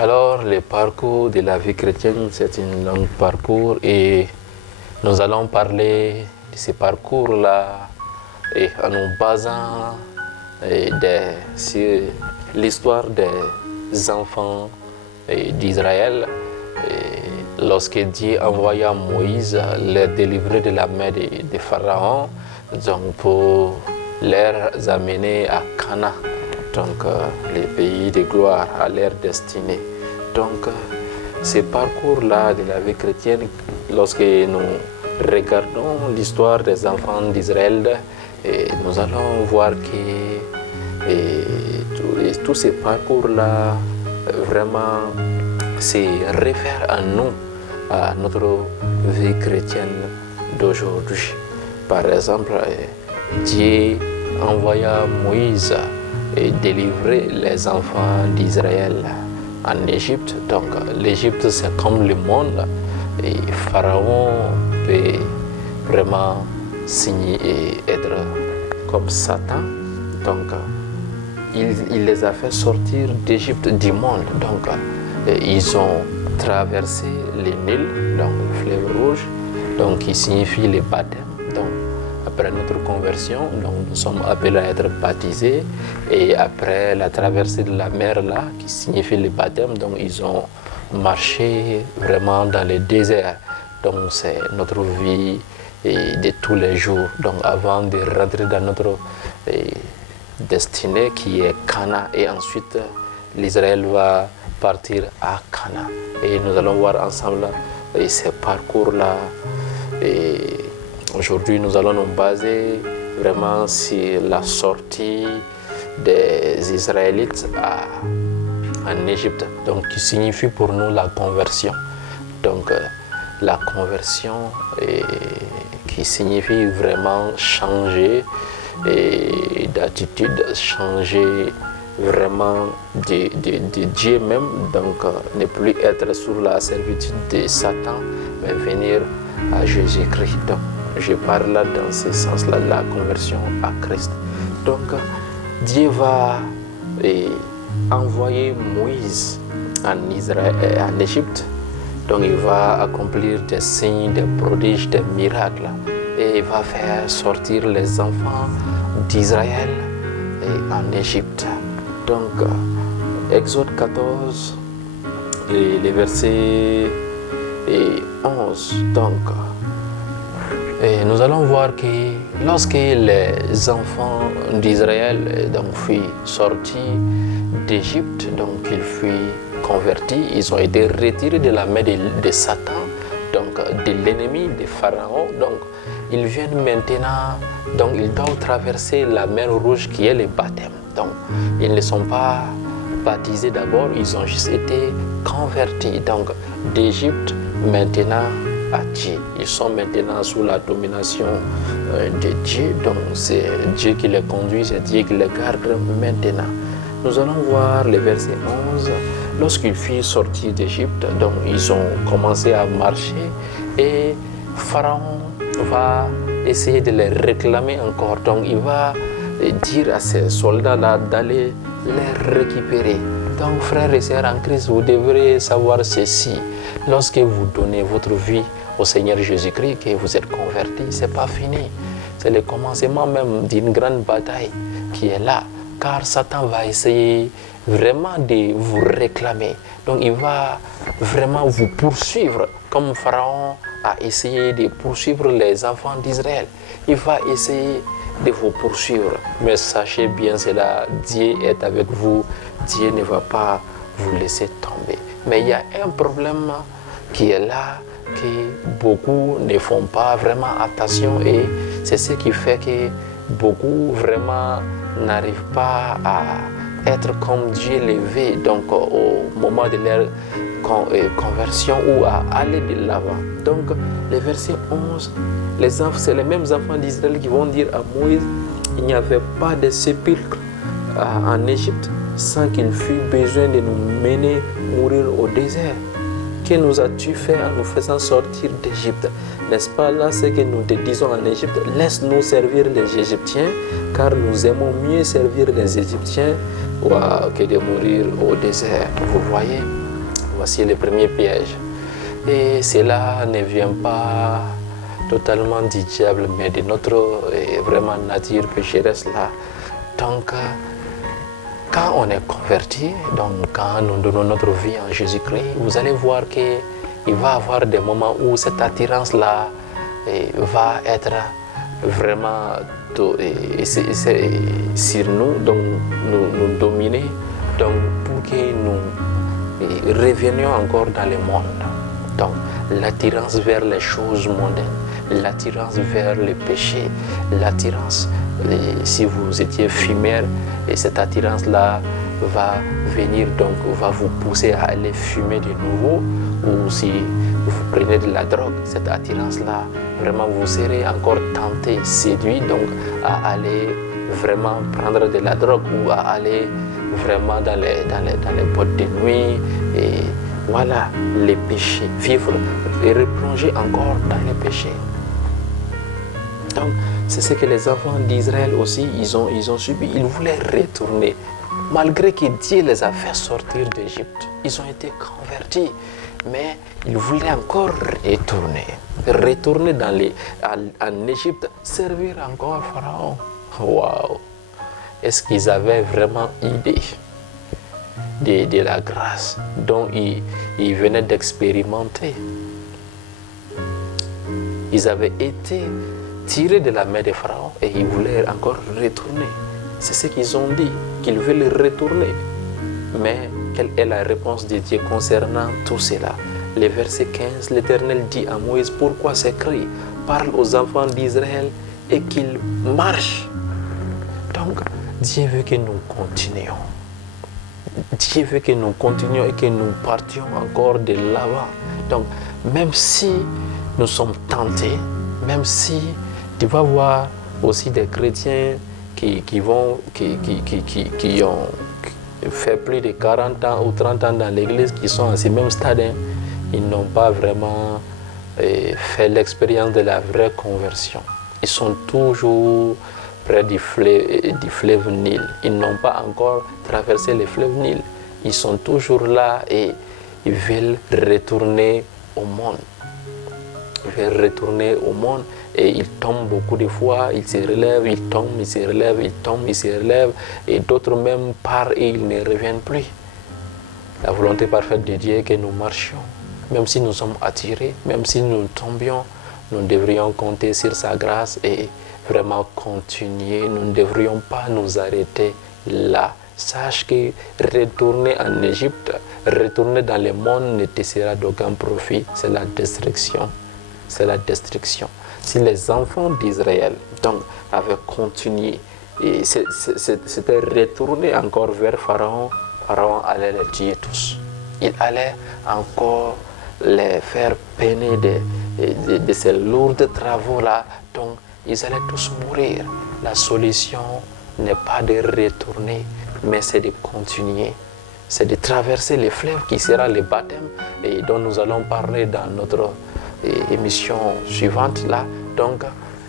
Alors, le parcours de la vie chrétienne, c'est un long parcours et nous allons parler de ce parcours-là en nous basant sur l'histoire des enfants d'Israël. Lorsque Dieu envoya Moïse les délivrer de la main de Pharaon, donc pour les amener à Canaan, donc le pays de gloire, à leur destinée. Donc ce parcours-là de la vie chrétienne, lorsque nous regardons l'histoire des enfants d'Israël, nous allons voir que tout ce parcours-là vraiment se réfère à nous, à notre vie chrétienne d'aujourd'hui. Par exemple, Dieu envoya Moïse et délivrer les enfants d'Israël en Égypte. Donc l'Égypte, c'est comme le monde et Pharaon peut vraiment signer et être comme Satan. Donc il les a fait sortir d'Égypte, du monde. Donc ils ont traversé le Nil, donc le fleuve rouge, donc qui signifie le baptême. Donc après notre conversion, donc nous sommes appelés à être baptisés, et après la traversée de la mer là, qui signifie le baptême, donc ils ont marché vraiment dans le désert. Donc c'est notre vie de tous les jours. Donc avant de rentrer dans notre destinée qui est Canaan, et ensuite l'Israël va partir à Canaan. Et nous allons voir ensemble ces parcours-là. Aujourd'hui, nous allons nous baser vraiment sur la sortie des Israélites en Égypte, donc qui signifie pour nous la conversion. Donc la conversion qui signifie vraiment changer d'attitude, changer vraiment de Dieu même, donc ne plus être sous la servitude de Satan, mais venir à Jésus-Christ. Donc je parle là dans ce sens-là, la conversion à Christ. Donc Dieu va envoyer Moïse en Israël, en Égypte. Donc il va accomplir des signes, des prodiges, des miracles, et il va faire sortir les enfants d'Israël en Égypte. Donc, Exode 14, les versets 11. Donc, nous allons voir que lorsque les enfants d'Israël furent sortis d'Égypte, donc ils furent convertis, ils ont été retirés de la main de Satan, donc de l'ennemi de Pharaon. Donc, ils viennent maintenant, donc ils doivent traverser la mer Rouge qui est le baptême. Donc, ils ne sont pas baptisés d'abord, ils ont juste été convertis. Donc, d'Égypte maintenant à Dieu. Ils sont maintenant sous la domination de Dieu. Donc, c'est Dieu qui les conduit, c'est Dieu qui les garde maintenant. Nous allons voir le verset 11. Lorsqu'ils furent sortis d'Égypte, donc ils ont commencé à marcher et Pharaon va essayer de les réclamer encore. Donc, il va dire à ces soldats-là d'aller les récupérer. Donc, frères et sœurs en Christ, vous devrez savoir ceci. Lorsque vous donnez votre vie au Seigneur Jésus-Christ, que vous êtes convertis, ce n'est pas fini. C'est le commencement même d'une grande bataille qui est là. Car Satan va essayer vraiment de vous réclamer. Donc, il va vraiment vous poursuivre, comme Pharaon a essayé de poursuivre les enfants d'Israël. Il va essayer de vous poursuivre. Mais sachez bien cela, Dieu est avec vous. Dieu ne va pas vous laisser tomber. Mais il y a un problème qui est là, que beaucoup ne font pas vraiment attention, et c'est ce qui fait que beaucoup vraiment n'arrivent pas à être comme Dieu les veut, donc au moment de leur conversion, ou à aller de l'avant. Donc le verset 11, c'est les mêmes enfants d'Israël qui vont dire à Moïse: il n'y avait pas de sépulcre en Égypte sans qu'il fût besoin de nous mener mourir au désert. Que nous as-tu fait en nous faisant sortir d'Égypte? N'est-ce pas là ce que nous te disons en Égypte? Laisse-nous servir les Égyptiens, car nous aimons mieux servir les Égyptiens que de mourir au désert. Vous voyez? c'est le premier piège. Et cela ne vient pas totalement du diable, mais de notre vraiment nature pécheresse là. Donc, quand on est converti, donc quand nous donnons notre vie en Jésus-Christ, vous allez voir qu'il va y avoir des moments où cette attirance-là va être vraiment sur nous, donc nous dominer, donc pour que nous revenions encore dans le monde. Donc l'attirance vers les choses mondaines, l'attirance vers le péché, l'attirance, si vous étiez fumeur, et cette attirance-là va venir, donc va vous pousser à aller fumer de nouveau, ou si vous prenez de la drogue, cette attirance-là, vraiment vous serez encore tenté, séduit, donc à aller vraiment prendre de la drogue ou à aller vraiment dans les boîtes de nuit, et voilà, les péchés, vivre et replonger encore dans les péchés. Donc, c'est ce que les enfants d'Israël aussi, ils ont subi. Ils voulaient retourner. Malgré que Dieu les a fait sortir d'Égypte, ils ont été convertis. Mais ils voulaient encore retourner en Égypte, servir encore Pharaon. Waouh! Est-ce qu'ils avaient vraiment idée de la grâce dont ils venaient d'expérimenter? Ils avaient été tirés de la main de Pharaon et ils voulaient encore retourner. C'est ce qu'ils ont dit, qu'ils veulent retourner. Mais quelle est la réponse de Dieu concernant tout cela? Le verset 15, l'Éternel dit à Moïse, pourquoi s'écrie, parle aux enfants d'Israël et qu'ils marchent. Donc, Dieu veut que nous continuions. Dieu veut que nous continuions et que nous partions encore de l'avant. Donc, même si nous sommes tentés, même si tu vas voir aussi des chrétiens qui ont fait plus de 40 ans ou 30 ans dans l'église, qui sont à ce même stade, hein, ils n'ont pas vraiment fait l'expérience de la vraie conversion. Ils sont toujours près du fleuve Nil. Ils n'ont pas encore traversé le fleuve Nil. Ils sont toujours là et ils veulent retourner au monde. Ils veulent retourner au monde et ils tombent beaucoup de fois, ils se relèvent, ils tombent, ils se relèvent, ils tombent, ils se relèvent, et d'autres même partent et ils ne reviennent plus. La volonté parfaite de Dieu est que nous marchions. Même si nous sommes attirés, même si nous tombions, nous devrions compter sur sa grâce et vraiment continuer. Nous ne devrions pas nous arrêter là. Sache que retourner en Égypte, retourner dans le monde ne te sera d'aucun profit. C'est la destruction. C'est la destruction. Si les enfants d'Israël donc avaient continué et s'étaient retournés encore vers Pharaon, Pharaon allait les tuer tous. Il allait encore les faire peiner de ces lourds travaux-là. Donc, ils allaient tous mourir. La solution n'est pas de retourner, mais c'est de continuer. C'est de traverser les fleuves qui sera le baptême et dont nous allons parler dans notre émission suivante là. Donc,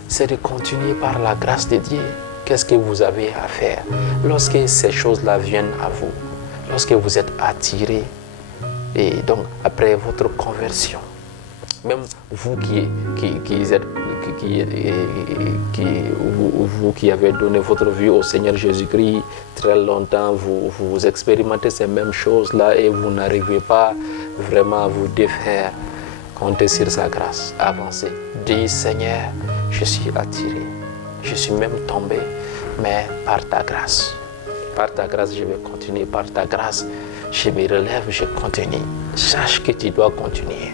c'est de continuer par la grâce de Dieu. Qu'est-ce que vous avez à faire lorsque ces choses-là viennent à vous? Lorsque vous êtes attiré et donc après votre conversion, même vous vous qui avez donné votre vie au Seigneur Jésus-Christ très longtemps, vous expérimentez ces mêmes choses-là et vous n'arrivez pas vraiment à vous défaire. Comptez sur sa grâce, avancez. Dis Seigneur, je suis attiré, je suis même tombé, mais par ta grâce, je vais continuer, par ta grâce, je me relève, je continue. Sache que tu dois continuer.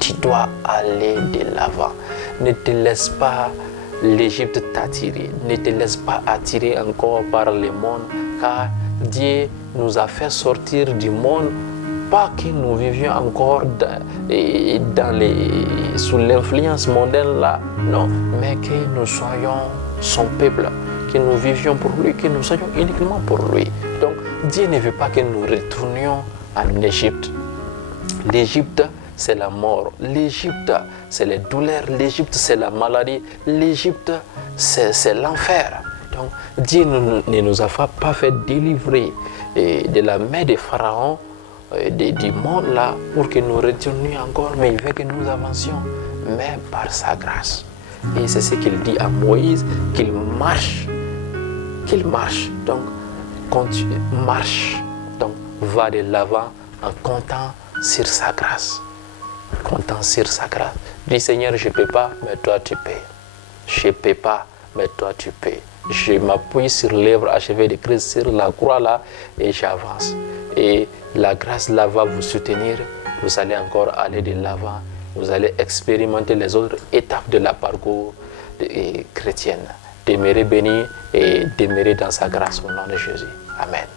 Tu dois aller de l'avant. Ne te laisse pas l'Égypte t'attirer. Ne te laisse pas attirer encore par le monde, car Dieu nous a fait sortir du monde, pas que nous vivions encore sous l'influence mondaine là, non, mais que nous soyons son peuple, que nous vivions pour lui, que nous soyons uniquement pour lui. Donc Dieu ne veut pas que nous retournions en Égypte. L'Égypte, c'est la mort. L'Égypte, c'est les douleurs. L'Égypte, c'est la maladie. L'Égypte, c'est l'enfer. Donc, Dieu ne nous a pas fait délivrer de la main de Pharaon du monde là pour que nous retournions encore, mais il veut que nous avancions, mais par sa grâce. Et c'est ce qu'il dit à Moïse, qu'il marche. Donc, continue, marche. Donc, va de l'avant en comptant sur sa grâce. Comptant sur sa grâce. Dis Seigneur, je ne peux pas, mais toi tu peux. Je ne peux pas, mais toi tu peux. Je m'appuie sur l'œuvre achevée de Christ, sur la croix là, et j'avance. Et la grâce là va vous soutenir. Vous allez encore aller de l'avant. Vous allez expérimenter les autres étapes de la parcours chrétienne. Demeurer béni et demeurer dans sa grâce au nom de Jésus. Amen.